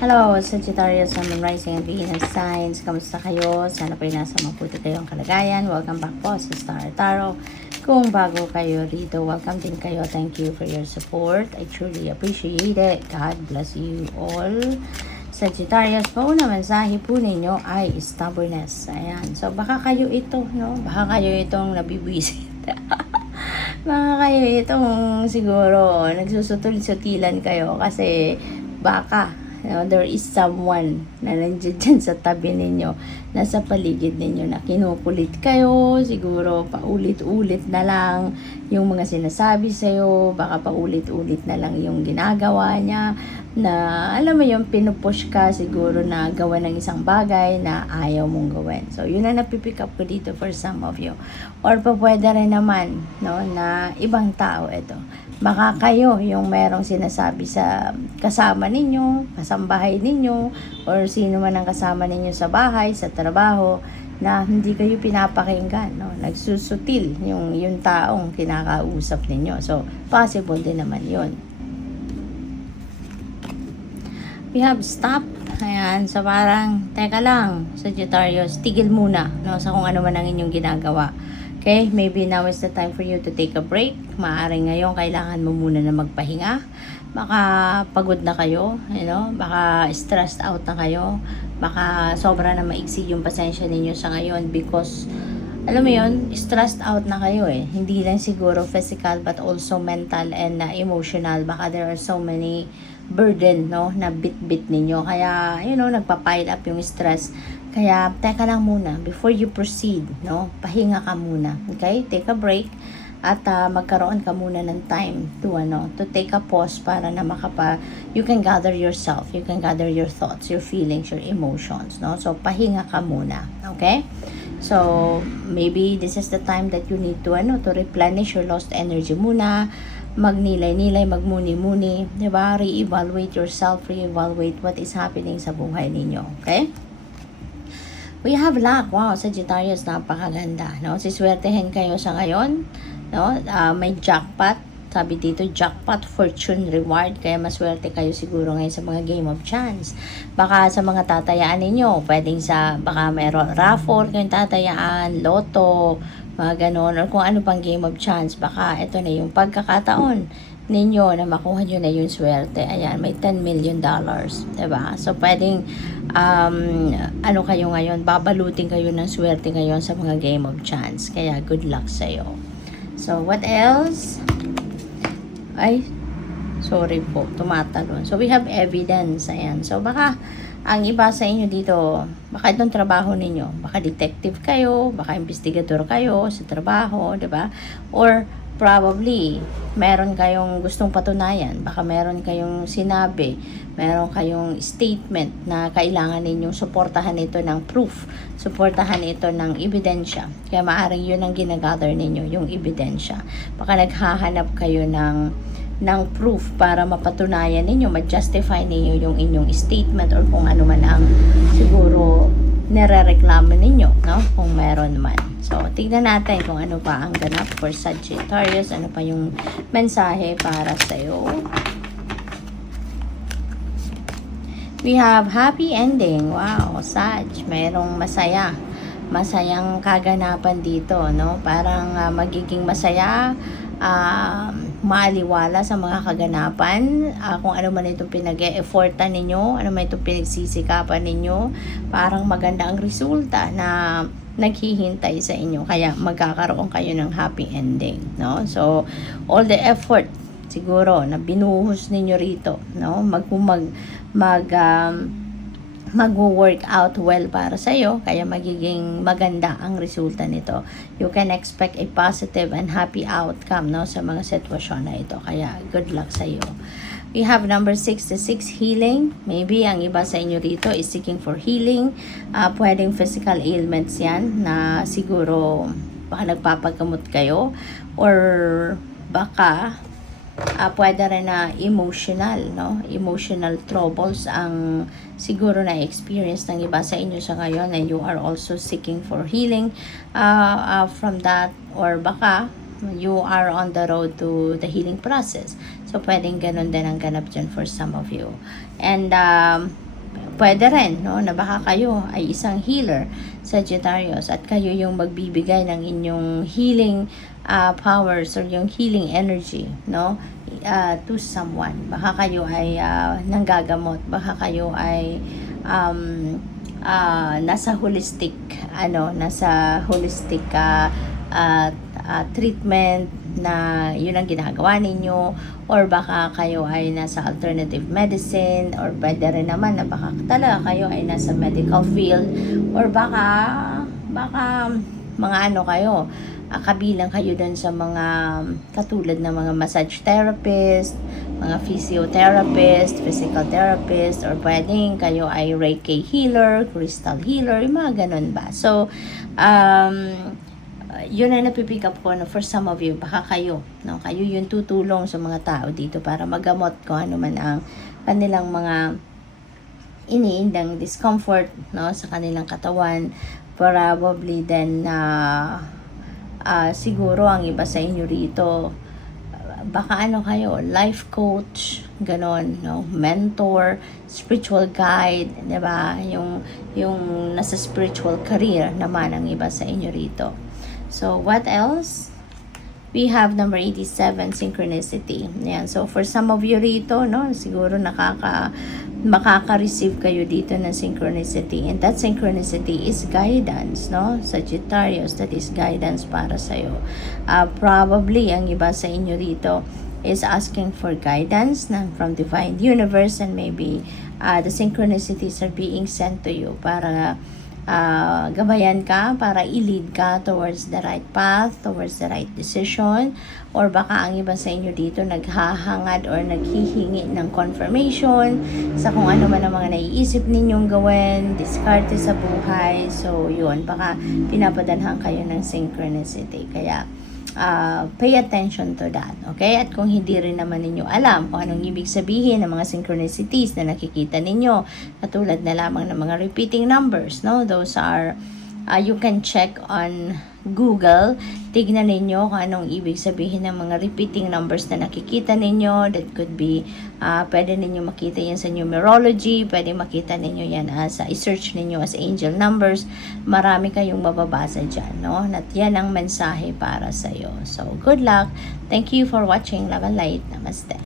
Hello, Sagittarius, Sun, Moon, Rising, and Venus signs. Kamusta kayo? Sana po nasa mabuti kayong kalagayan. Welcome back po sa Star Tarot. Kung bago kayo rito, welcome din kayo. Thank you for your support. I truly appreciate it. God bless you all. Sagittarius, pauna mensahe po ninyo ay stubbornness. Ayan. So, baka kayo ito, no? Baka kayo itong nabibwisit. Baka kayo itong siguro nagsusutul-sutilan kayo kasi baka there is someone na nandiyan dyan sa tabi ninyo, nasa paligid ninyo na kinukulit kayo, siguro paulit-ulit na lang yung mga sinasabi sa'yo, baka paulit-ulit na lang yung ginagawa niya, na alam mo yung pinupush ka siguro na gawa ng isang bagay na ayaw mong gawin. So, yun na napipick up ko dito for some of you. Or pa pwede rin naman, no, na ibang tao ito. Baka kayo yung merong sinasabi sa kasama ninyo, kasambahay ninyo, or sino man ang kasama ninyo sa bahay, sa trabaho, na hindi kayo pinapakinggan, no? Nagsusutil yung taong kinakausap ninyo. So, possible din naman yun. We have stop. Ayan, so parang, teka lang, Sagittarius, tigil muna, no, sa kung ano man ang inyong ginagawa. Okay, maybe now is the time for you to take a break. Maaring ngayon, kailangan mo muna na magpahinga. Baka pagod na kayo, you know? Baka stressed out na kayo. Baka sobra na maiksi yung pasensya ninyo sa ngayon because, alam mo yun, stressed out na kayo eh. Hindi lang siguro physical but also mental and emotional. Baka there are so many burden, no, na bit-bit ninyo. Kaya, you know, nagpa-pile up yung stress. Kaya, teka lang muna, before you proceed, no, pahinga ka muna, okay? Take a break, at magkaroon ka muna ng time to take a pause para na you can gather yourself, you can gather your thoughts, your feelings, your emotions, no? So, pahinga ka muna, okay? So, maybe this is the time that you need to replenish your lost energy muna, magnilay-nilay, magmuni-muni, diba? Re-evaluate yourself, re-evaluate what is happening sa buhay ninyo, okay? We have luck. Wow, Sagittarius, napakaganda, no? Siswertehin kayo sa ngayon, no? May jackpot. Sabi dito, jackpot, fortune, reward. Kaya maswerte kayo siguro ngayon sa mga game of chance. Baka sa mga tatayaan ninyo, pwedeng baka mayroon raffle kayong tatayaan, loto, mga ganon, or kung ano pang game of chance. Baka ito na yung pagkakataon ninyo na makuha nyo na yung swerte. Ayan, may $10 million. Diba? So, pwedeng kayo ngayon, babalutin kayo ng swerte ngayon sa mga game of chance. Kaya, good luck sa'yo. So, what else? Ay, sorry po, tumatalon. So, we have evidence. Ayan. So, baka ang iba sa inyo dito, baka itong trabaho ninyo, baka detective kayo, baka investigador kayo sa trabaho, diba? Or, probably, meron kayong gustong patunayan. Baka meron kayong sinabi, meron kayong statement na kailangan ninyong suportahan ito ng proof, suportahan ito ng ebidensya. Kaya maaaring yun ang ginagather ninyo, yung ebidensya. Baka naghahanap kayo ng proof para mapatunayan ninyo, ma-justify ninyo yung inyong statement or kung ano man ang siguro nire-reklamo ninyo, no? Kung meron man. So, tignan natin kung ano pa ang ganap for Sagittarius, ano pa yung mensahe para sa'yo. We have happy ending. Wow, Sag, mayroong masayang kaganapan dito, no? Parang magiging masaya, maaliwala sa mga kaganapan, kung ano man itong pinag-e-effortan ninyo, ano man itong pinagsisikapan ninyo, parang maganda ang resulta na naghihintay sa inyo, kaya magkakaroon kayo ng happy ending, no? So, all the effort siguro na binuhos ninyo rito, no? Mag-work out well para sa iyo, kaya magiging maganda ang resulta nito. You can expect a positive and happy outcome, no, sa mga sitwasyon na ito. Kaya good luck sa iyo. We have number 66, healing. Maybe ang iba sa inyo rito is seeking for healing. Pwedeng physical ailments yan na siguro baka nagpapagamot kayo, or baka pwede rin na emotional, no? Emotional troubles ang siguro na experience ng iba sa inyo sa ngayon, and you are also seeking for healing from that, or baka you are on the road to the healing process. So, pwedeng ganun din ang ganap dyan for some of you. And pwede rin, no, na baka kayo ay isang healer, Sagittarius, at kayo yung magbibigay ng inyong healing powers or yung healing energy, no, to someone. Baka kayo ay nanggagamot, baka kayo ay nasa holistic treatment na yun ang ginagawa ninyo, or baka kayo ay nasa alternative medicine, or pwede rin naman na baka talaga kayo ay nasa medical field, or baka mga ano kayo, kabilang kayo dun sa mga katulad ng mga massage therapist, mga physiotherapist, physical therapist, or pwedeng kayo ay Reiki healer, crystal healer, yung mga ganun ba. So, yun ay napipick up ko, no, for some of you, baka kayo, no, kayo yung tutulong sa mga tao dito para magamot kung ano man ang kanilang mga iniindang discomfort, no, sa kanilang katawan. Probably then siguro ang iba sa inyo rito, baka ano kayo, life coach, ganon, no, mentor, spiritual guide, 'di ba? Yung nasa spiritual career naman ang iba sa inyo rito. So, what else? We have number 87, synchronicity. Yan. So, for some of you rito, no, siguro makaka-receive kayo dito ng synchronicity. And that synchronicity is guidance, no? Sagittarius, that is guidance para sa'yo. Probably, ang iba sa inyo rito is asking for guidance from divine universe, and maybe the synchronicities are being sent to you para gabayan ka, para i-lead ka towards the right path, towards the right decision, or baka ang iba sa inyo dito naghahangad or naghihingi ng confirmation sa kung ano man ang mga naiisip ninyong gawin, diskarte sa buhay. So yun, baka pinapadalhan kayo ng synchronicity, kaya pay attention to that, okay? At kung hindi rin naman ninyo alam kung anong ibig sabihin ng mga synchronicities na nakikita ninyo, katulad na lamang ng mga repeating numbers, no? Those are, you can check on Google. Tignan ninyo kung anong ibig sabihin ng mga repeating numbers na nakikita ninyo. That could be, pwede ninyo makita yan sa numerology, pwede makita ninyo yan as, i-search ninyo as angel numbers. Marami kayong mababasa dyan, no? At yan ang mensahe para sa'yo. So, good luck. Thank you for watching Love and Light. Namaste.